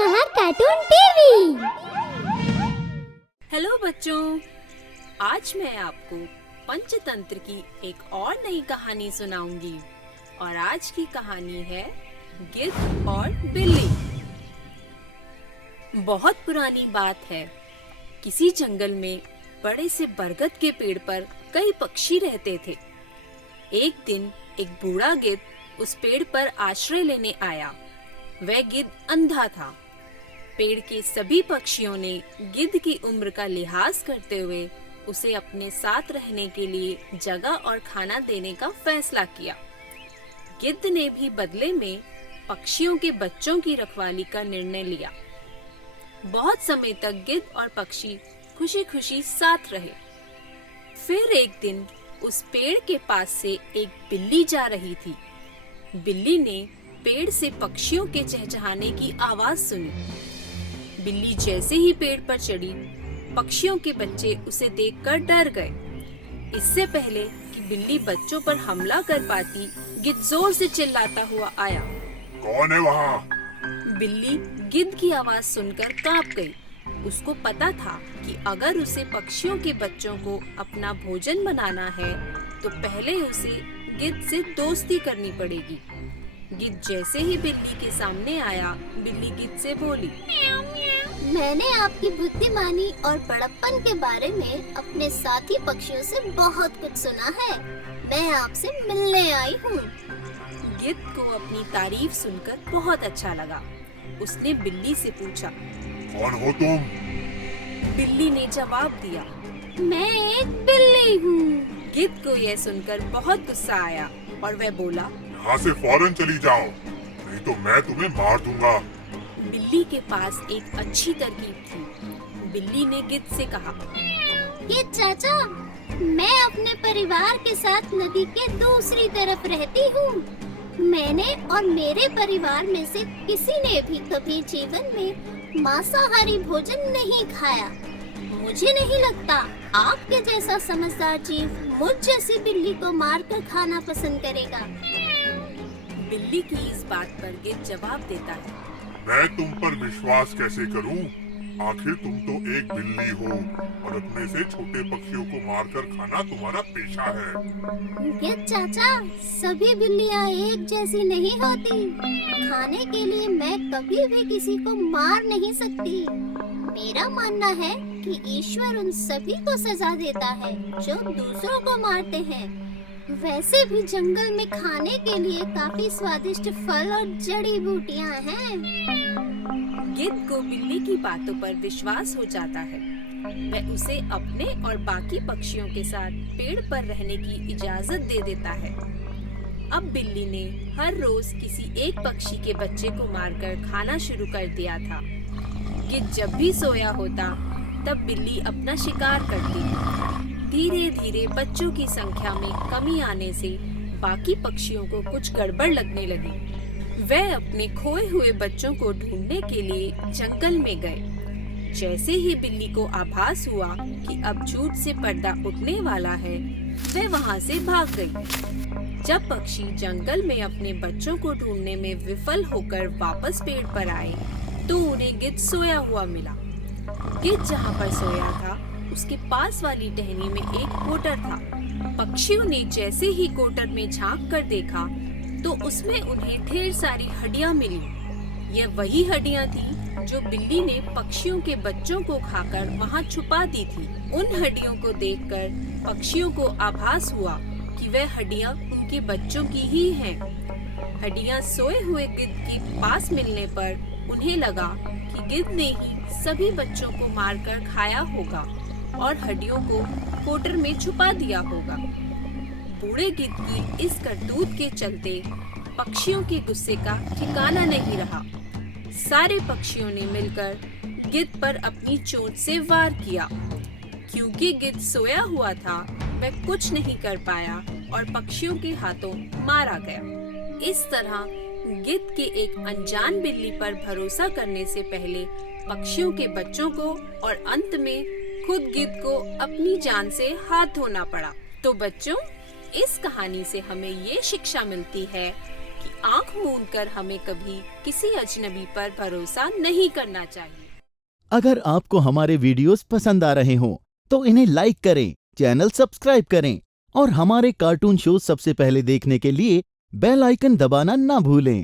Mahar cartoon TV. Hello बच्चों, आज मैं आपको पंचतंत्र की एक और नई कहानी सुनाऊंगी और आज की कहानी है गिद्ध और बिल्ली। बहुत पुरानी बात है। किसी जंगल में बड़े से बरगद के पेड़ पर कई पक्षी रहते थे। एक दिन एक बूढ़ा गिद्ध उस पेड़ पर आश्रय लेने आया। वह गिद्ध अंधा था। पेड़ के सभी पक्षियों ने गिद्ध की उम्र का लिहाज करते हुए उसे अपने साथ रहने के लिए जगह और खाना देने का फैसला किया। गिद्ध ने भी बदले में पक्षियों के बच्चों की रखवाली का निर्णय लिया। बहुत समय तक गिद्ध और पक्षी खुशी खुशी साथ रहे। फिर एक दिन उस पेड़ के पास से एक बिल्ली जा रही थी। बिल्ली ने पेड़ से पक्षियों के चहचहाने की आवाज सुनी। बिल्ली जैसे ही पेड़ पर चढ़ी, पक्षियों के बच्चे उसे देखकर डर गए। इससे पहले कि बिल्ली बच्चों पर हमला कर पाती, गिद्ध जोर से चिल्लाता हुआ आया। कौन है वहाँ? बिल्ली गिद्ध की आवाज सुनकर कांप गई। उसको पता था कि अगर उसे पक्षियों के बच्चों को अपना भोजन बनाना है तो पहले उसे गिद्ध से दोस्ती करनी पड़ेगी। गिद्ध जैसे ही बिल्ली के सामने आया, बिल्ली गिद्ध से बोली, मैंने आपकी बुद्धिमानी और बड़प्पन के बारे में अपने साथी पक्षियों से बहुत कुछ सुना है। मैं आपसे मिलने आई हूँ। गिद्ध को अपनी तारीफ सुनकर बहुत अच्छा लगा। उसने बिल्ली से पूछा, कौन हो तुम? बिल्ली ने जवाब दिया, मैं एक बिल्ली हूँ। गिद्ध को यह सुनकर बहुत गुस्सा आया और वह बोला, यहाँ से फौरन चली जाओ, नहीं तो मैं तुम्हें मार दूंगा। बिल्ली के पास एक अच्छी तरकीब थी। बिल्ली ने गिद्ध से कहा, गिद्ध चाचा, मैं अपने परिवार के साथ नदी के दूसरी तरफ रहती हूँ। मैंने और मेरे परिवार में से किसी ने भी कभी जीवन में मांसाहारी भोजन नहीं खाया। मुझे नहीं लगता आपके जैसा समझदार जीव मुझ जैसी बिल्ली को मारकर खाना पसंद करेगा। बिल्ली की इस बात पर गिद्ध जवाब देता है, मैं तुम पर विश्वास कैसे करूं? आखिर तुम तो एक बिल्ली हो और अपने से छोटे पक्षियों को मारकर खाना तुम्हारा पेशा है। गिद्ध चाचा, सभी बिल्लियाँ एक जैसी नहीं होती। खाने के लिए मैं कभी भी किसी को मार नहीं सकती। मेरा मानना है कि ईश्वर उन सभी को सजा देता है जो दूसरों को मारते हैं। वैसे भी जंगल में खाने के लिए काफी स्वादिष्ट फल और जड़ी बूटियां हैं। गिद्ध को बिल्ली की बातों पर विश्वास हो जाता है। वह उसे अपने और बाकी पक्षियों के साथ पेड़ पर रहने की इजाजत दे देता है। अब बिल्ली ने हर रोज किसी एक पक्षी के बच्चे को मारकर खाना शुरू कर दिया था। गिद्ध जब भी सोया होता, तब बिल्ली अपना शिकार करती। धीरे धीरे बच्चों की संख्या में कमी आने से बाकी पक्षियों को कुछ गड़बड़ लगने लगी। वह अपने खोए हुए बच्चों को ढूंढने के लिए जंगल में गए। जैसे ही बिल्ली को आभास हुआ कि अब झूठ से पर्दा उठने वाला है, वह वहां से भाग गई। जब पक्षी जंगल में अपने बच्चों को ढूंढने में विफल होकर वापस पेड़ पर आए, तो उन्हें गिद्ध सोया हुआ मिला। गिद्ध जहाँ पर सोया था, उसके पास वाली टहनी में एक कोटर था। पक्षियों ने जैसे ही कोटर में झांक कर देखा, तो उसमें उन्हें ढेर सारी हड्डियां मिली। यह वही हड्डियां थी जो बिल्ली ने पक्षियों के बच्चों को खाकर वहां छुपा दी थी। उन हड्डियों को देखकर पक्षियों को आभास हुआ कि वह हड्डियां उनके बच्चों की ही हैं। हड्डियां सोए हुए गिद्ध के पास मिलने पर उन्हें लगा कि गिद्ध ने ही सभी बच्चों को मारकर खाया होगा और हड्डियों को कोटर में छुपा दिया होगा। बूढ़े गिद्ध की इस करतूत के चलते पक्षियों के गुस्से का ठिकाना नहीं रहा। सारे पक्षियों ने मिलकर गिद्ध पर अपनी चोंच से वार किया। क्योंकि गिद्ध सोया हुआ था, वह कुछ नहीं कर पाया और पक्षियों के हाथों मारा गया। इस तरह गिद्ध के एक अनजान बिल्ली पर भरोसा करने से पहले पक्षियों के बच्चों को और अंत में खुद गिद्ध को अपनी जान से हाथ धोना पड़ा। तो बच्चों, इस कहानी से हमें ये शिक्षा मिलती है कि आंख मूंद कर हमें कभी किसी अजनबी पर भरोसा नहीं करना चाहिए। अगर आपको हमारे वीडियोस पसंद आ रहे हों तो इन्हें लाइक करें, चैनल सब्सक्राइब करें और हमारे कार्टून शो सबसे पहले देखने के लिए बेल आइकन दबाना ना भूलें।